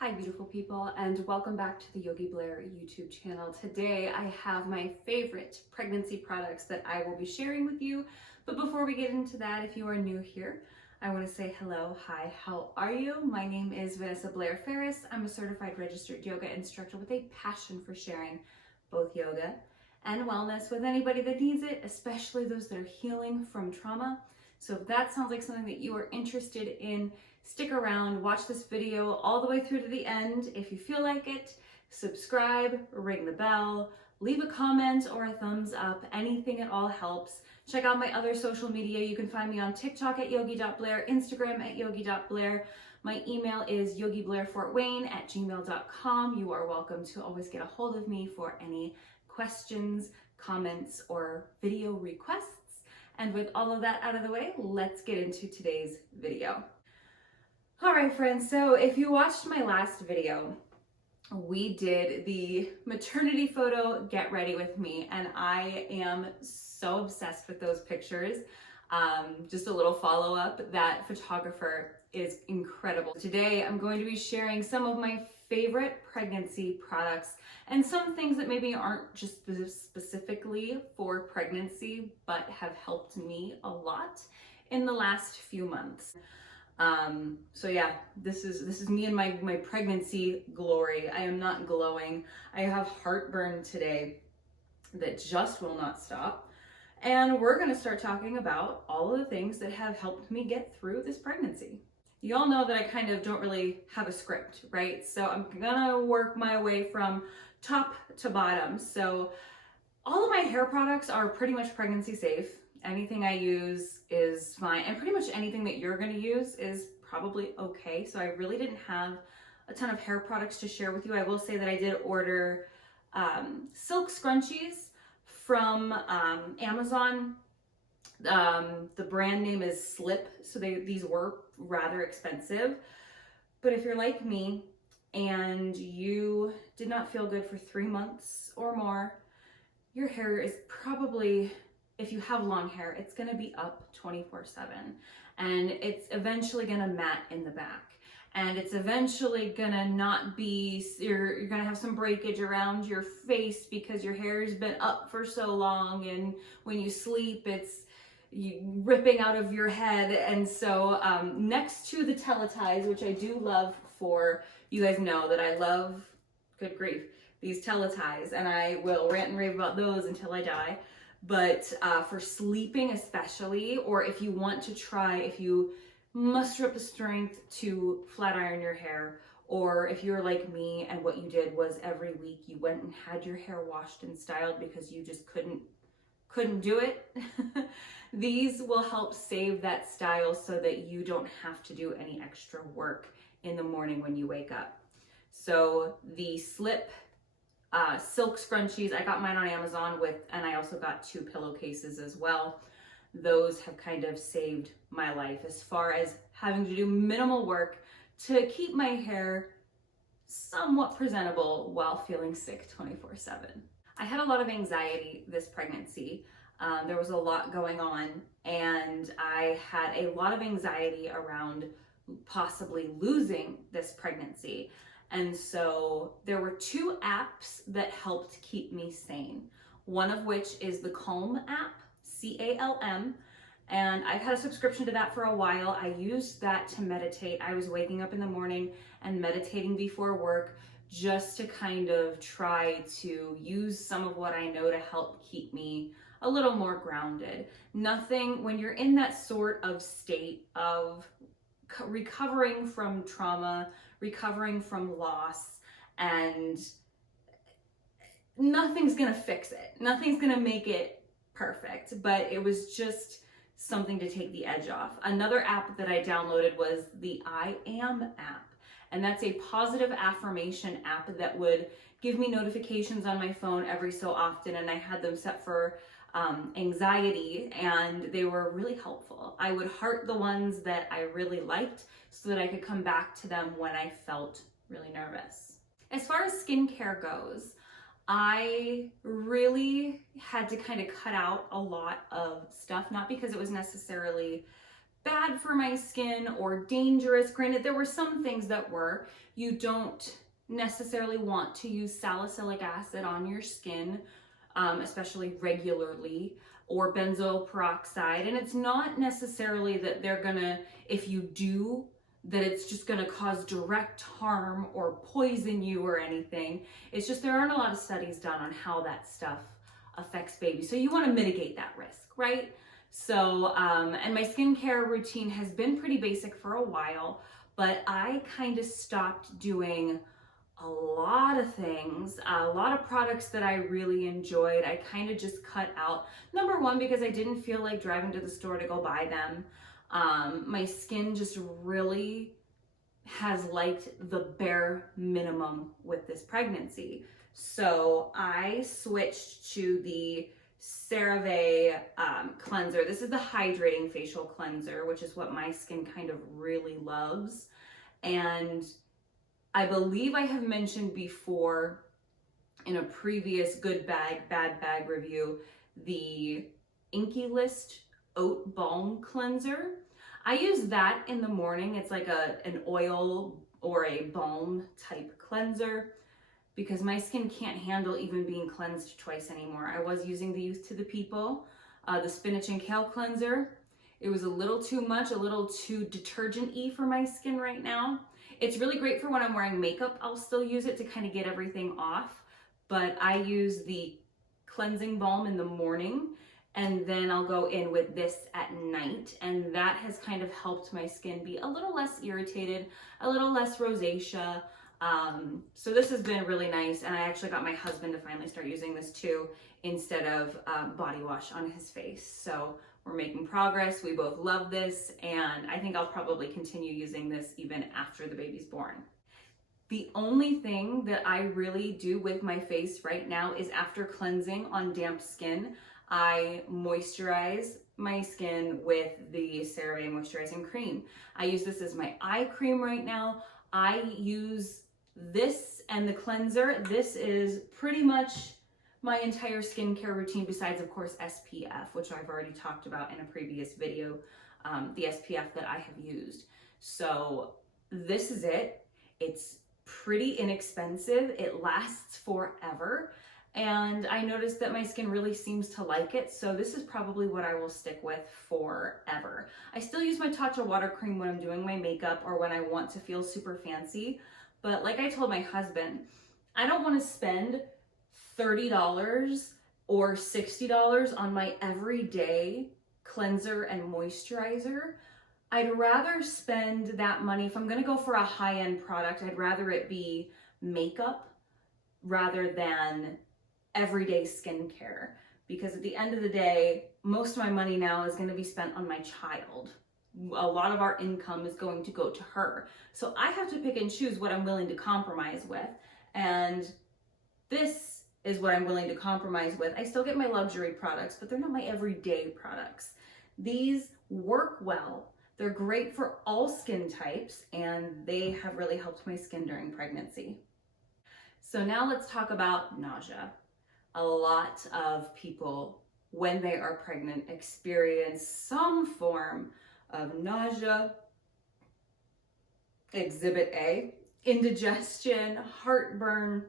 Hi beautiful people, and welcome back to the Yogi Blair YouTube channel. Today I have my favorite pregnancy products that I will be sharing with you. But before we get into that, if you are new here, I want to say hello, hi, how are you? My name is Vanessa Blair Ferris. I'm a certified registered yoga instructor with a passion for sharing both yoga and wellness with anybody that needs it, especially those that are healing from trauma. So if that sounds like something that you are interested in, stick around, watch this video all the way through to the end. If you feel like it, subscribe, ring the bell, leave a comment or a thumbs up. Anything at all helps. Check out my other social media. You can find me on TikTok at yogi.blair, Instagram at yogi.blair. My email is yogiblairfortwayne@gmail.com. You are welcome to always get a hold of me for any questions, comments, or video requests. And with all of that out of the way, let's get into today's video. All right, friends, so if you watched my last video, we did the maternity photo get ready with me, and I am so obsessed with those pictures. Just a little follow-up, that photographer is incredible. Today, I'm going to be sharing some of my favorite pregnancy products and some things that maybe aren't just specifically for pregnancy, but have helped me a lot in the last few months. So yeah, this is me and my pregnancy glory. I am not glowing. I have heartburn today that just will not stop. And we're going to start talking about all of the things that have helped me get through this pregnancy. You all know that I kind of don't really have a script, right? So I'm gonna work my way from top to bottom. So all of my hair products are pretty much pregnancy safe. Anything I use is fine, and pretty much anything that you're going to use is probably okay. So I really didn't have a ton of hair products to share with you. I will say that I did order silk scrunchies from Amazon. The brand name is Slip, so these were rather expensive. But if you're like me and you did not feel good for 3 months or more, your hair is probably, if you have long hair, it's gonna be up 24/7, and it's eventually gonna mat in the back, and it's eventually gonna not be, you're gonna have some breakage around your face because your hair's been up for so long, and when you sleep, it's ripping out of your head. And so next to the teleties, which I do love, for you guys know that I love, good grief, these teleties, and I will rant and rave about those until I die. But for sleeping especially, or if you want to try, if you muster up the strength to flat iron your hair, or if you're like me and what you did was every week you went and had your hair washed and styled because you just couldn't do it, these will help save that style so that you don't have to do any extra work in the morning when you wake up. So the Slip silk scrunchies, I got mine on Amazon and I also got 2 pillowcases as well. Those have kind of saved my life as far as having to do minimal work to keep my hair somewhat presentable while feeling sick 24/7. I had a lot of anxiety this pregnancy. There was a lot going on, and I had a lot of anxiety around possibly losing this pregnancy. And so there were 2 apps that helped keep me sane. One of which is the Calm app, CALM. And I've had a subscription to that for a while. I used that to meditate. I was waking up in the morning and meditating before work just to kind of try to use some of what I know to help keep me a little more grounded. Nothing, when you're in that sort of state of recovering from trauma, recovering from loss, and nothing's gonna fix it. Nothing's gonna make it perfect, but it was just something to take the edge off. Another app that I downloaded was the I Am app, and that's a positive affirmation app that would give me notifications on my phone every so often, and I had them set for anxiety, and they were really helpful. I would heart the ones that I really liked so that I could come back to them when I felt really nervous. As far as skincare goes, I really had to kind of cut out a lot of stuff, not because it was necessarily bad for my skin or dangerous. Granted, there were some things that were. You don't necessarily want to use salicylic acid on your skin, especially regularly, or benzoyl peroxide. And it's not necessarily that they're gonna, if you do, that it's just gonna cause direct harm or poison you or anything. It's just there aren't a lot of studies done on how that stuff affects babies. So you wanna mitigate that risk, right? So, and my skincare routine has been pretty basic for a while, but I kind of stopped doing a lot of things, a lot of products that I really enjoyed. I kind of just cut out. Number one, because I didn't feel like driving to the store to go buy them. My skin just really has liked the bare minimum with this pregnancy. So I switched to the Cerave cleanser. This is the hydrating facial cleanser, which is what my skin kind of really loves. And I believe I have mentioned before in a previous good bag, bad bag review, the Inky List Oat Balm Cleanser. I use that in the morning. It's like an oil or a balm type cleanser because my skin can't handle even being cleansed twice anymore. I was using the Youth to the People, the Spinach and Kale cleanser. It was a little too much, a little too detergent-y for my skin right now. It's really great for when I'm wearing makeup. I'll still use it to kind of get everything off, but I use the cleansing balm in the morning and then I'll go in with this at night, and that has kind of helped my skin be a little less irritated, a little less rosacea. So this has been really nice, and I actually got my husband to finally start using this too instead of body wash on his face. So we're making progress. We both love this, and I think I'll probably continue using this even after the baby's born. The only thing that I really do with my face right now is after cleansing on damp skin, I moisturize my skin with the CeraVe Moisturizing Cream. I use this as my eye cream right now. I use this and the cleanser. This is pretty much my entire skincare routine besides, of course, SPF, which I've already talked about in a previous video, the SPF that I have used. So this is it. It's pretty inexpensive. It lasts forever. And I noticed that my skin really seems to like it. So this is probably what I will stick with forever. I still use my Tatcha water cream when I'm doing my makeup or when I want to feel super fancy. But like I told my husband, I don't want to spend $30 or $60 on my everyday cleanser and moisturizer. I'd rather spend that money, if I'm gonna go for a high-end product, I'd rather it be makeup rather than everyday skincare. Because at the end of the day, most of my money now is gonna be spent on my child. A lot of our income is going to go to her. So I have to pick and choose what I'm willing to compromise with. And this is what I'm willing to compromise with. I still get my luxury products, but they're not my everyday products. These work well. They're great for all skin types, and they have really helped my skin during pregnancy. So now let's talk about nausea. A lot of people, when they are pregnant, experience some form of nausea, exhibit A, indigestion, heartburn,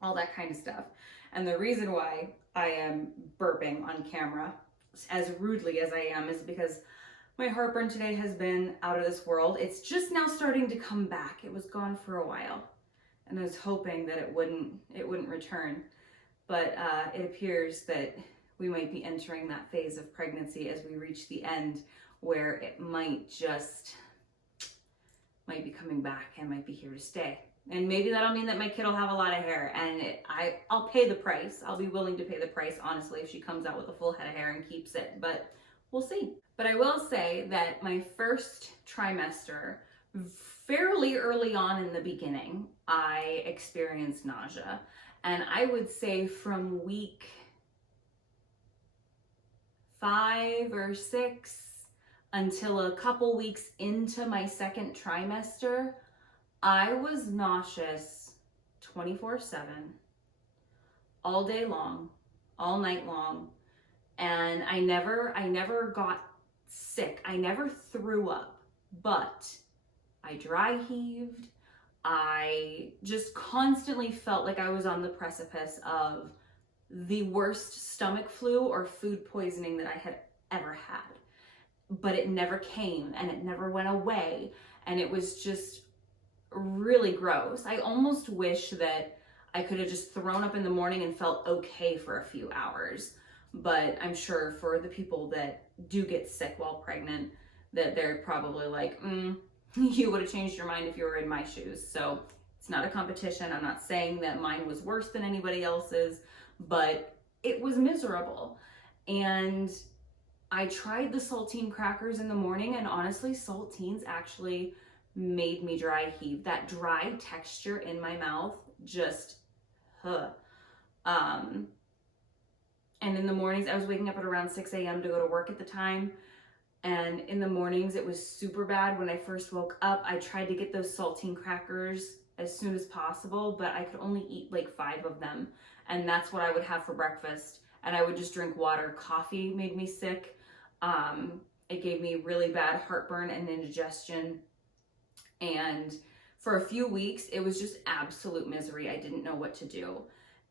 all that kind of stuff. And the reason why I am burping on camera as rudely as I am is because my heartburn today has been out of this world. It's just now starting to come back. It was gone for a while, and I was hoping that it wouldn't return. But it appears that we might be entering that phase of pregnancy as we reach the end where it might be coming back and might be here to stay. And maybe that'll mean that my kid will have a lot of hair, and I'll pay the price. I'll be willing to pay the price, honestly, if she comes out with a full head of hair and keeps it, but we'll see. But I will say that my first trimester, fairly early on in the beginning, I experienced nausea. And I would say from week 5 or 6 until a couple weeks into my second trimester, I was nauseous 24/7, all day long, all night long. And I never got sick. I never threw up, but I dry heaved. I just constantly felt like I was on the precipice of the worst stomach flu or food poisoning that I had ever had. But it never came and it never went away. And it was just really gross. I almost wish that I could have just thrown up in the morning and felt okay for a few hours. But I'm sure for the people that do get sick while pregnant, that they're probably like, you would have changed your mind if you were in my shoes. So it's not a competition. I'm not saying that mine was worse than anybody else's, but it was miserable. And I tried the saltine crackers in the morning, and honestly, saltines actually made me dry heave. That dry texture in my mouth just, and in the mornings, I was waking up at around 6 a.m. to go to work at the time. And in the mornings, it was super bad. When I first woke up, I tried to get those saltine crackers as soon as possible, but I could only eat like 5 of them. And that's what I would have for breakfast. And I would just drink water. Coffee made me sick. It gave me really bad heartburn and indigestion. And for a few weeks, it was just absolute misery. I didn't know what to do.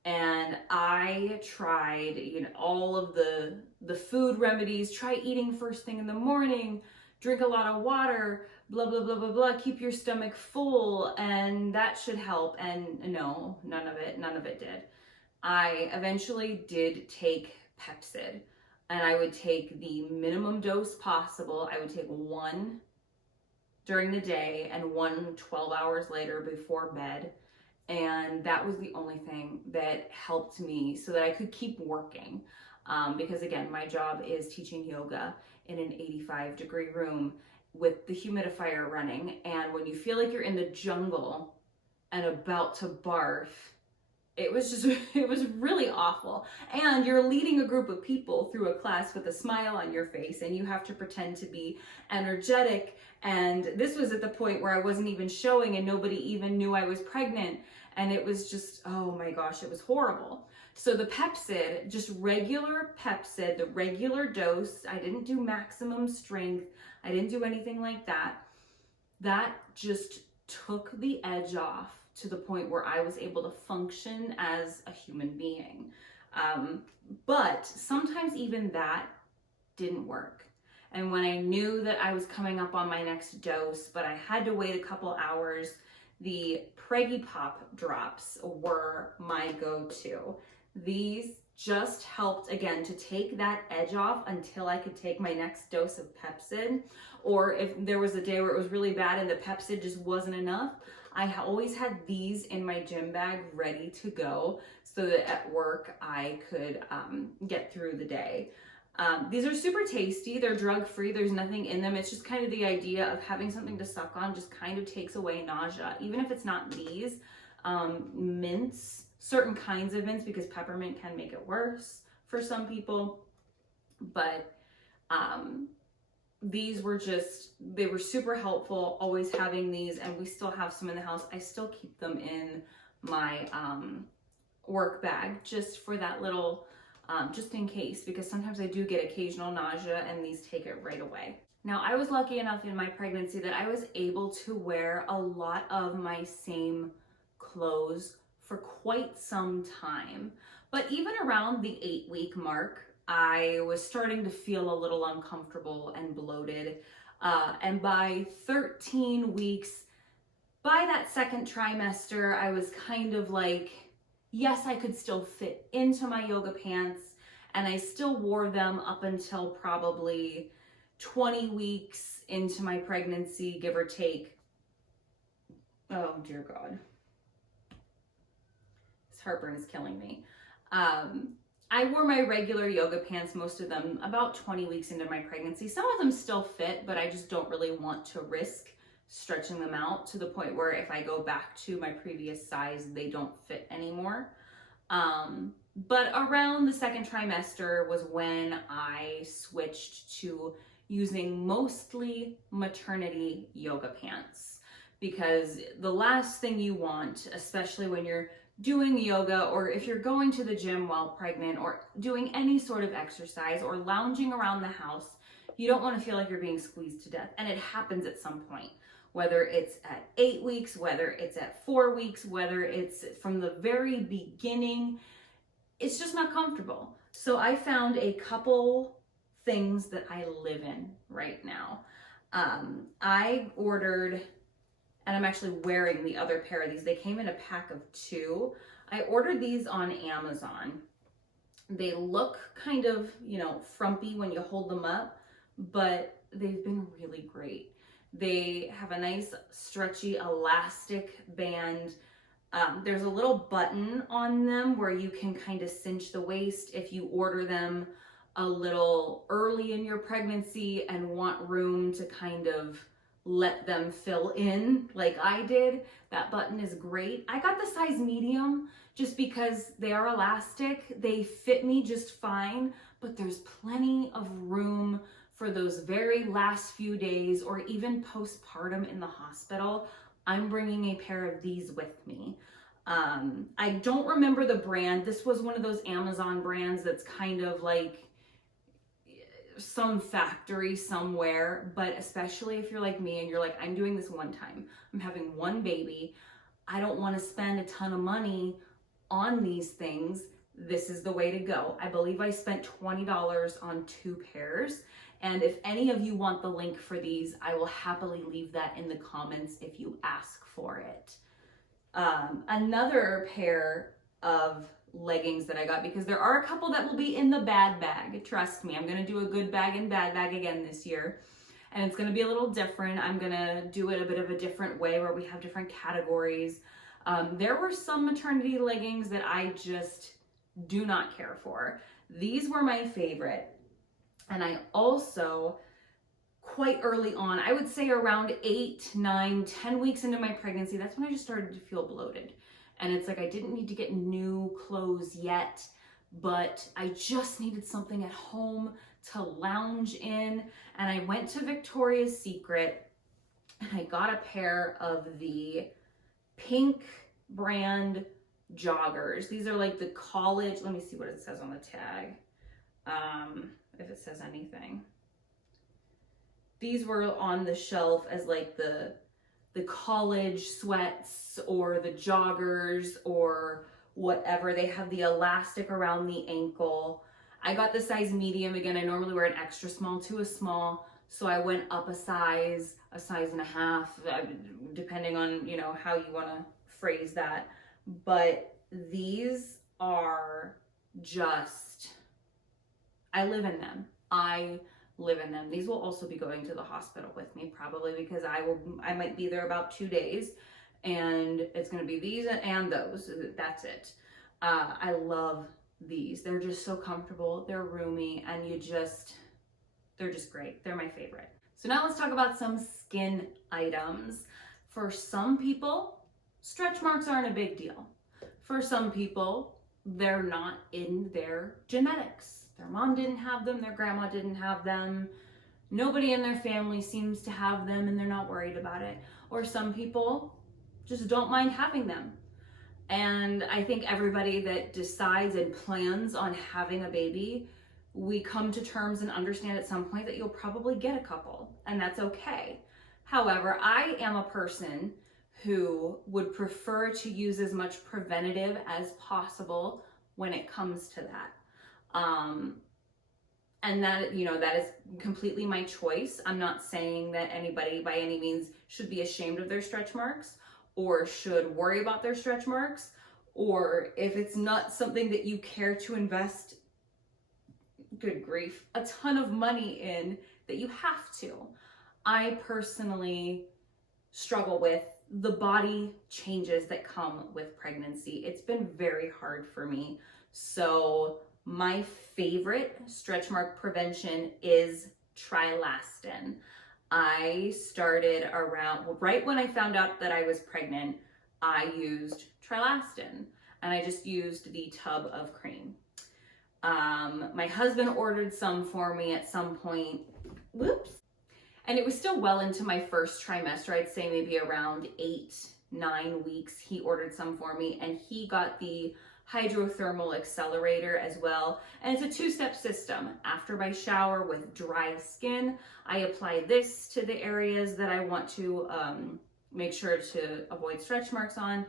And I tried, all of the food remedies, try eating first thing in the morning, drink a lot of water, blah, blah, blah, blah, blah, keep your stomach full, and that should help. And no, none of it did. I eventually did take Pepcid, and I would take the minimum dose possible. I would take 1 during the day and 1 12 hours later before bed. And that was the only thing that helped me so that I could keep working. Because again, my job is teaching yoga in an 85-degree room with the humidifier running. And when you feel like you're in the jungle and about to barf, it was really awful. And you're leading a group of people through a class with a smile on your face, and you have to pretend to be energetic. And this was at the point where I wasn't even showing and nobody even knew I was pregnant. And it was just, oh my gosh, it was horrible. So the Pepcid, just regular Pepcid, the regular dose, I didn't do maximum strength. I didn't do anything like that. That just took the edge off to the point where I was able to function as a human being. But sometimes even that didn't work. And when I knew that I was coming up on my next dose, but I had to wait a couple hours, the Preggy Pop drops were my go-to. These just helped, again, to take that edge off until I could take my next dose of Pepcid. Or if there was a day where it was really bad and the Pepcid just wasn't enough, I always had these in my gym bag ready to go so that at work I could get through the day. These are super tasty. They're drug-free. There's nothing in them. It's just kind of the idea of having something to suck on just kind of takes away nausea. Even if it's not these, mints, certain kinds of mints, because peppermint can make it worse for some people. But these were they were super helpful, always having these, and we still have some in the house. I still keep them in my work bag just for that little, just in case, because sometimes I do get occasional nausea and these take it right away. Now, I was lucky enough in my pregnancy that I was able to wear a lot of my same clothes for quite some time. But even around the 8-week mark, I was starting to feel a little uncomfortable and bloated. And by 13 weeks, by that second trimester, I was kind of like, yes, I could still fit into my yoga pants, and I still wore them up until probably 20 weeks into my pregnancy, give or take. Oh, dear God. This heartburn is killing me. I wore my regular yoga pants, most of them, about 20 weeks into my pregnancy. Some of them still fit, but I just don't really want to risk stretching them out to the point where if I go back to my previous size, they don't fit anymore. But around the second trimester was when I switched to using mostly maternity yoga pants, because the last thing you want, especially when you're doing yoga or if you're going to the gym while pregnant or doing any sort of exercise or lounging around the house, You don't want to feel like you're being squeezed to death. And it happens at some point, whether it's at 8 weeks, whether it's at 4 weeks, whether it's from the very beginning, it's just not comfortable. So I found a couple things that I live in right now. I ordered, and I'm actually wearing the other pair of these. They came in a pack of 2. I ordered these on Amazon. They look kind of, you know, frumpy when you hold them up, but they've been really great. They have a nice stretchy elastic band. There's a little button on them where you can kind of cinch the waist if you order them a little early in your pregnancy and want room to kind of let them fill in like I did. That button is great. I got the size medium just because they are elastic. They fit me just fine, but there's plenty of room for those very last few days or even postpartum in the hospital. I'm bringing a pair of these with me. I don't remember the brand. This was one of those Amazon brands that's kind of like some factory somewhere, but especially if you're like me and you're like, I'm doing this one time, I'm having one baby, I don't want to spend a ton of money on these things, this is the way to go. I believe I spent $20 on 2 pairs. And if any of you want the link for these, I will happily leave that in the comments if you ask for it. Another pair of leggings that I got, because there are a couple that will be in the bad bag. Trust me, I'm going to do a good bag and bad bag again this year. And it's going to be a little different. I'm going to do it a bit of a different way where we have different categories. There were some maternity leggings that I just do not care for. These were my favorite. And I also, quite early on, I would say around 8, 9, 10 weeks into my pregnancy, that's when I just started to feel bloated. And it's like I didn't need to get new clothes yet, but I just needed something at home to lounge in. And I went to Victoria's Secret and I got a pair of the pink brand joggers. These are like the college, let me see what it says on the tag. If it says anything. These were on the shelf as like the college sweats or the joggers or whatever. They have the elastic around the ankle. I got the size medium. Again, I normally wear an extra small to a small, so I went up a size and a half, depending on, you know, how you want to phrase that. But these are just, I live in them. I live in them. These will also be going to the hospital with me probably, because I might be there about 2 days and it's going to be these and those. That's it. I love these. They're just so comfortable. They're roomy and they're just great. They're my favorite. So now let's talk about some skin items. For some people, stretch marks aren't a big deal. For some people, they're not in their genetics. Their mom didn't have them, their grandma didn't have them, nobody in their family seems to have them and they're not worried about it. Or some people just don't mind having them. And I think everybody that decides and plans on having a baby, we come to terms and understand at some point that you'll probably get a couple, and that's okay. However, I am a person who would prefer to use as much preventative as possible when it comes to that. And that, you know, that is completely my choice. I'm not saying that anybody by any means should be ashamed of their stretch marks or should worry about their stretch marks, or if it's not something that you care to invest, good grief, a ton of money in, that you have to. I personally struggle with the body changes that come with pregnancy. It's been very hard for me. So my favorite stretch mark prevention is Trilastin. I started right when I found out that I was pregnant, I used Trilastin and I just used the tub of cream. My husband ordered some for me at some point, whoops. And it was still well into my first trimester. I'd say maybe around 8, 9 weeks, he ordered some for me and he got the hydrothermal accelerator as well. And it's a two-step system. After my shower with dry skin, I apply this to the areas that I want to make sure to avoid stretch marks on.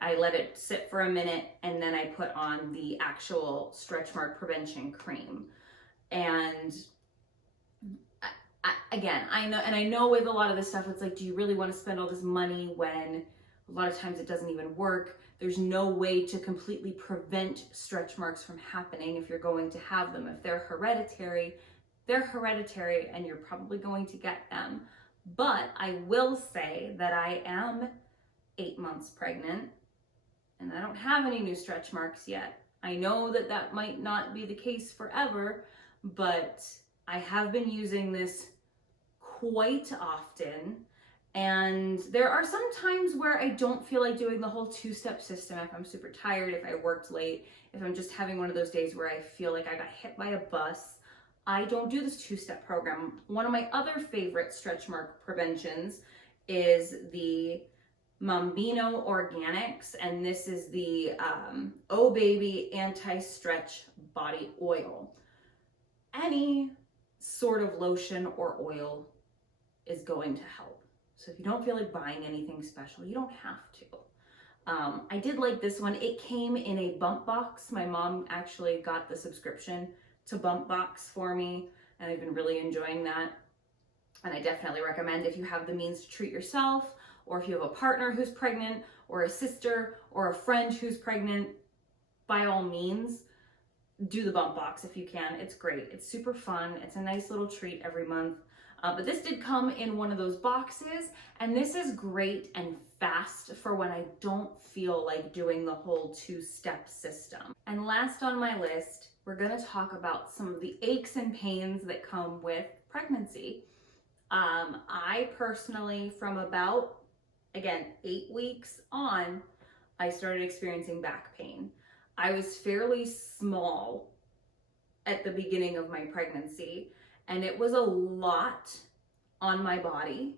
I let it sit for a minute, and then I put on the actual stretch mark prevention cream. And again, I know with a lot of this stuff, it's like, do you really want to spend all this money when a lot of times it doesn't even work? There's no way to completely prevent stretch marks from happening if you're going to have them. If they're hereditary and you're probably going to get them. But I will say that I am 8 months pregnant and I don't have any new stretch marks yet. I know that that might not be the case forever, but I have been using this quite often. And there are some times where I don't feel like doing the whole two-step system. If I'm super tired, if I worked late, if I'm just having one of those days where I feel like I got hit by a bus, I don't do this two-step program. One of my other favorite stretch mark preventions is the Mambino Organics, and this is the Oh Baby Anti-Stretch Body Oil. Any sort of lotion or oil is going to help. So if you don't feel like buying anything special, you don't have to. I did like this one. It came in a bump box. My mom actually got the subscription to Bump Box for me, and I've been really enjoying that. And I definitely recommend, if you have the means to treat yourself, or if you have a partner who's pregnant, or a sister, or a friend who's pregnant, by all means, do the Bump Box if you can. It's great. It's super fun. It's a nice little treat every month. But this did come in one of those boxes, and this is great and fast for when I don't feel like doing the whole two-step system. And last on my list, we're gonna talk about some of the aches and pains that come with pregnancy. I personally, from about, again, 8 weeks on, I started experiencing back pain. I was fairly small at the beginning of my pregnancy, and it was a lot on my body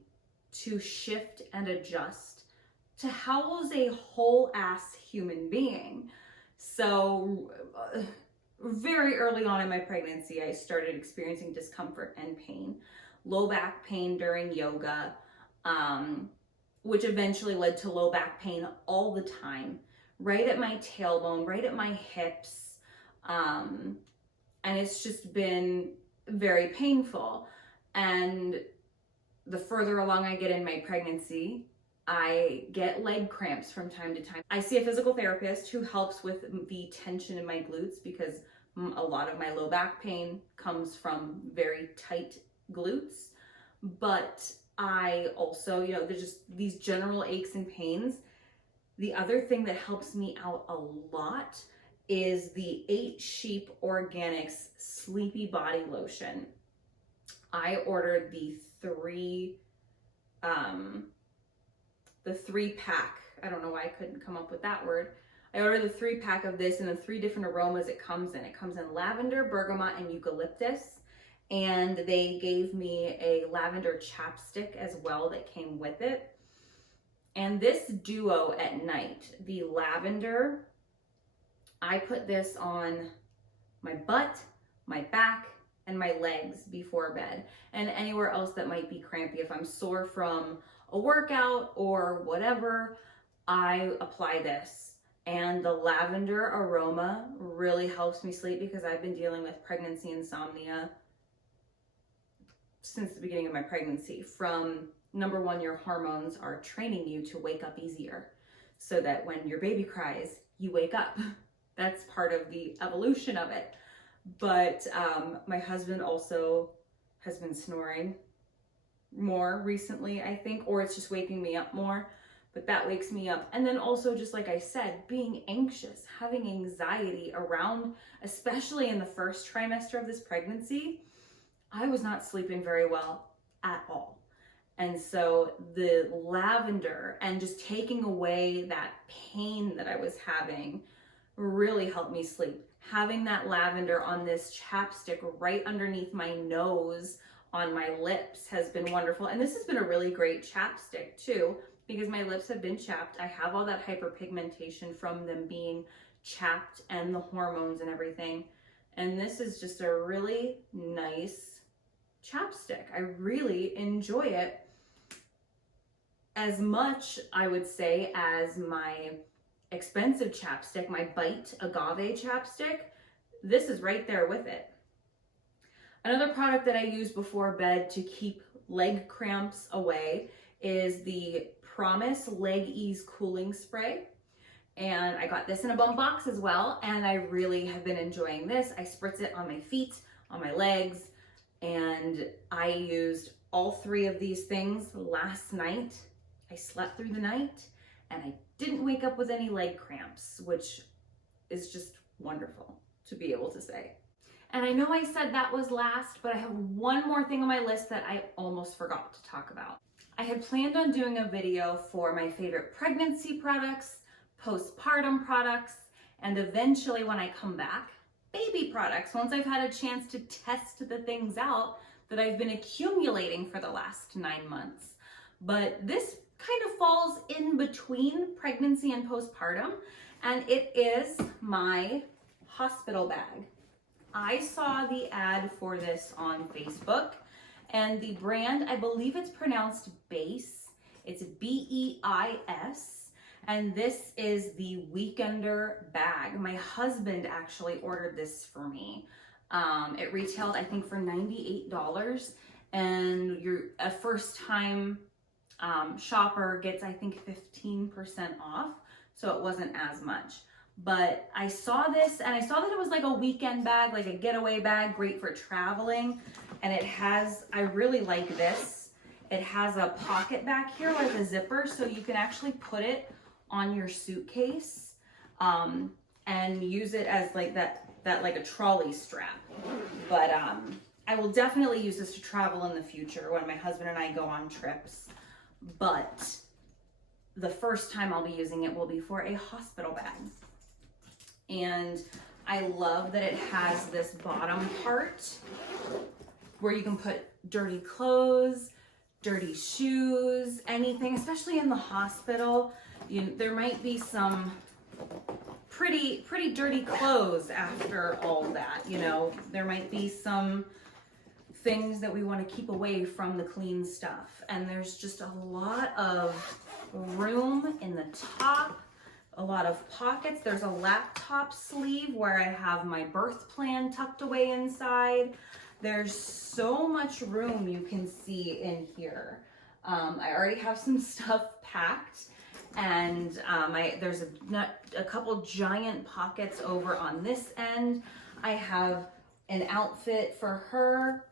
to shift and adjust to house a whole ass human being. So very early on in my pregnancy, I started experiencing discomfort and pain, low back pain during yoga, which eventually led to low back pain all the time, right at my tailbone, right at my hips. And it's just been very painful. And the further along I get in my pregnancy, I get leg cramps from time to time. I see a physical therapist who helps with the tension in my glutes, because a lot of my low back pain comes from very tight glutes. But I also, there's just these general aches and pains. The other thing that helps me out a lot is the 8 Sheep Organics Sleepy Body Lotion. I ordered the 3-pack. I don't know why I couldn't come up with that word. I ordered the 3-pack of this, and the 3 different aromas it comes in. It comes in lavender, bergamot, and eucalyptus. And they gave me a lavender chapstick as well that came with it. And this duo at night, the lavender, I put this on my butt, my back, and my legs before bed, and anywhere else that might be crampy. If I'm sore from a workout or whatever, I apply this. And the lavender aroma really helps me sleep, because I've been dealing with pregnancy insomnia since the beginning of my pregnancy. From number one, your hormones are training you to wake up easier, so that when your baby cries, you wake up. That's part of the evolution of it. But my husband also has been snoring more recently, I think, or it's just waking me up more, but that wakes me up. And then also, just like I said, being anxious, having anxiety around, especially in the first trimester of this pregnancy, I was not sleeping very well at all. And so the lavender and just taking away that pain that I was having really helped me sleep. Having that lavender on this chapstick right underneath my nose, on my lips, has been wonderful. And this has been a really great chapstick too, because my lips have been chapped. I have all that hyperpigmentation from them being chapped and the hormones and everything. And this is just a really nice chapstick. I really enjoy it as much, I would say, as my expensive chapstick, my Bite Agave chapstick. This is right there with it. Another product that I use before bed to keep leg cramps away is the Promise Leg Ease Cooling Spray. And I got this in a bump box as well, and I really have been enjoying this. I spritz it on my feet, on my legs, and I used all 3 of these things last night. I slept through the night, and I didn't wake up with any leg cramps, which is just wonderful to be able to say. And I know I said that was last, but I have one more thing on my list that I almost forgot to talk about. I had planned on doing a video for my favorite pregnancy products, postpartum products, and eventually when I come back, baby products, once I've had a chance to test the things out that I've been accumulating for the last 9 months. But this kind of falls in between pregnancy and postpartum, and it is my hospital bag. I saw the ad for this on Facebook, and the brand, I believe it's pronounced Base. It's B-E-I-S, and this is the Weekender bag. My husband actually ordered this for me. It retailed, I think, for $98, and a first-time shopper gets, I think, 15% off, so it wasn't as much. But I saw this, and I saw that it was like a weekend bag, like a getaway bag, great for traveling. And it has, I really like this. It has a pocket back here with a zipper, so you can actually put it on your suitcase and use it as like that like a trolley strap. But I will definitely use this to travel in the future when my husband and I go on trips. But the first time I'll be using it will be for a hospital bag. And I love that it has this bottom part where you can put dirty clothes, dirty shoes, anything, especially in the hospital. There might be some pretty dirty clothes after all that, There might be some things that we want to keep away from the clean stuff. And there's just a lot of room in the top, a lot of pockets. There's a laptop sleeve where I have my birth plan tucked away inside. There's so much room you can see in here. I already have some stuff packed, and there's a couple giant pockets over on this end. I have an outfit for her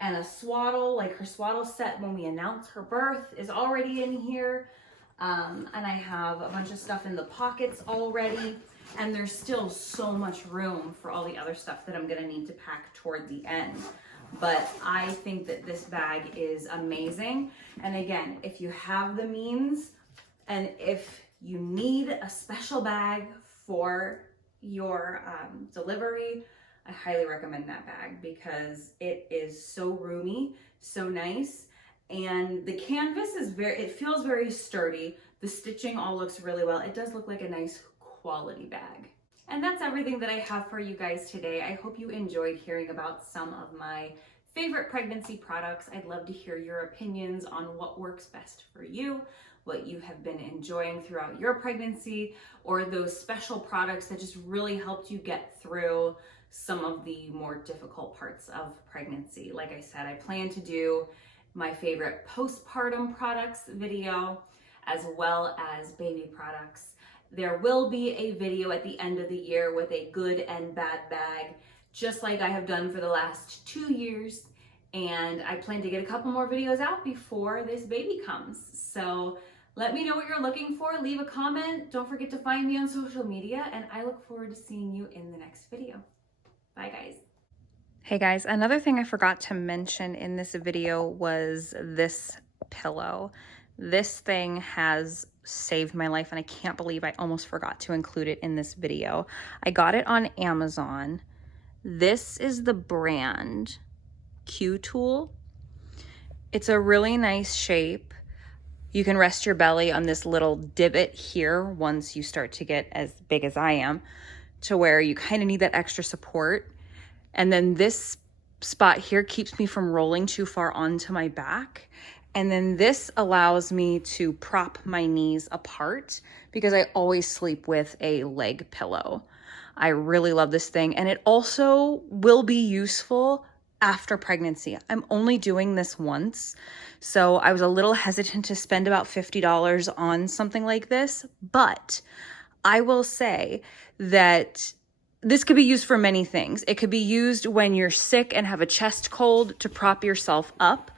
and a swaddle, like her swaddle set when we announce her birth is already in here. And I have a bunch of stuff in the pockets already, and there's still so much room for all the other stuff that I'm gonna need to pack toward the end. But I think that this bag is amazing. And again, if you have the means, and if you need a special bag for your delivery, I highly recommend that bag because it is so roomy, so nice. And the canvas is it feels very sturdy. The stitching all looks really well. It does look like a nice quality bag. And that's everything that I have for you guys today. I hope you enjoyed hearing about some of my favorite pregnancy products. I'd love to hear your opinions on what works best for you, what you have been enjoying throughout your pregnancy, or those special products that just really helped you get through some of the more difficult parts of pregnancy. Like I said, I plan to do my favorite postpartum products video, as well as baby products. There will be a video at the end of the year with a good and bad bag, just like I have done for the last 2 years. And I plan to get a couple more videos out before this baby comes. So let me know what you're looking for. Leave a comment. Don't forget to find me on social media, and I look forward to seeing you in the next video. Bye, guys. Hey guys, another thing I forgot to mention in this video was this pillow. This thing has saved my life, and I can't believe I almost forgot to include it in this video. I got it on Amazon. This is the brand Q-Tool. It's a really nice shape. You can rest your belly on this little divot here once you start to get as big as I am, to where you kind of need that extra support. And then this spot here keeps me from rolling too far onto my back. And then this allows me to prop my knees apart because I always sleep with a leg pillow. I really love this thing. And it also will be useful after pregnancy. I'm only doing this once, so I was a little hesitant to spend about $50 on something like this, but I will say that this could be used for many things. It could be used when you're sick and have a chest cold to prop yourself up,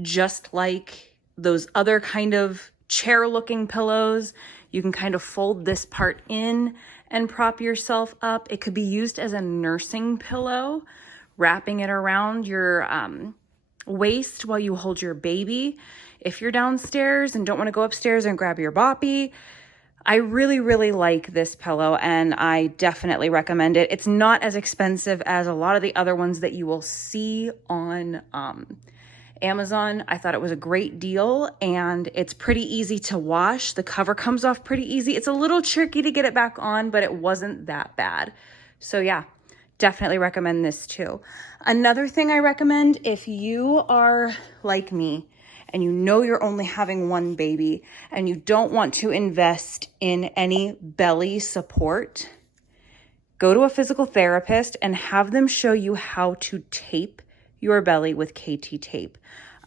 just like those other kind of chair-looking pillows. You can kind of fold this part in and prop yourself up. It could be used as a nursing pillow, wrapping it around your waist while you hold your baby. If you're downstairs and don't want to go upstairs and grab your boppy, I really, really like this pillow and I definitely recommend it. It's not as expensive as a lot of the other ones that you will see on Amazon. I thought it was a great deal and it's pretty easy to wash. The cover comes off pretty easy. It's a little tricky to get it back on, but it wasn't that bad. So yeah, definitely recommend this too. Another thing I recommend, if you are like me and you know you're only having one baby and you don't want to invest in any belly support, go to a physical therapist and have them show you how to tape your belly with KT tape.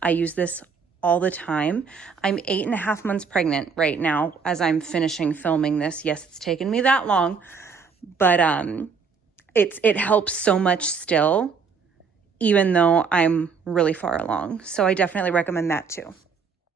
I use this all the time. I'm 8.5 months pregnant right now as I'm finishing filming this. Yes, it's taken me that long, but it helps so much still, even though I'm really far along. So I definitely recommend that too.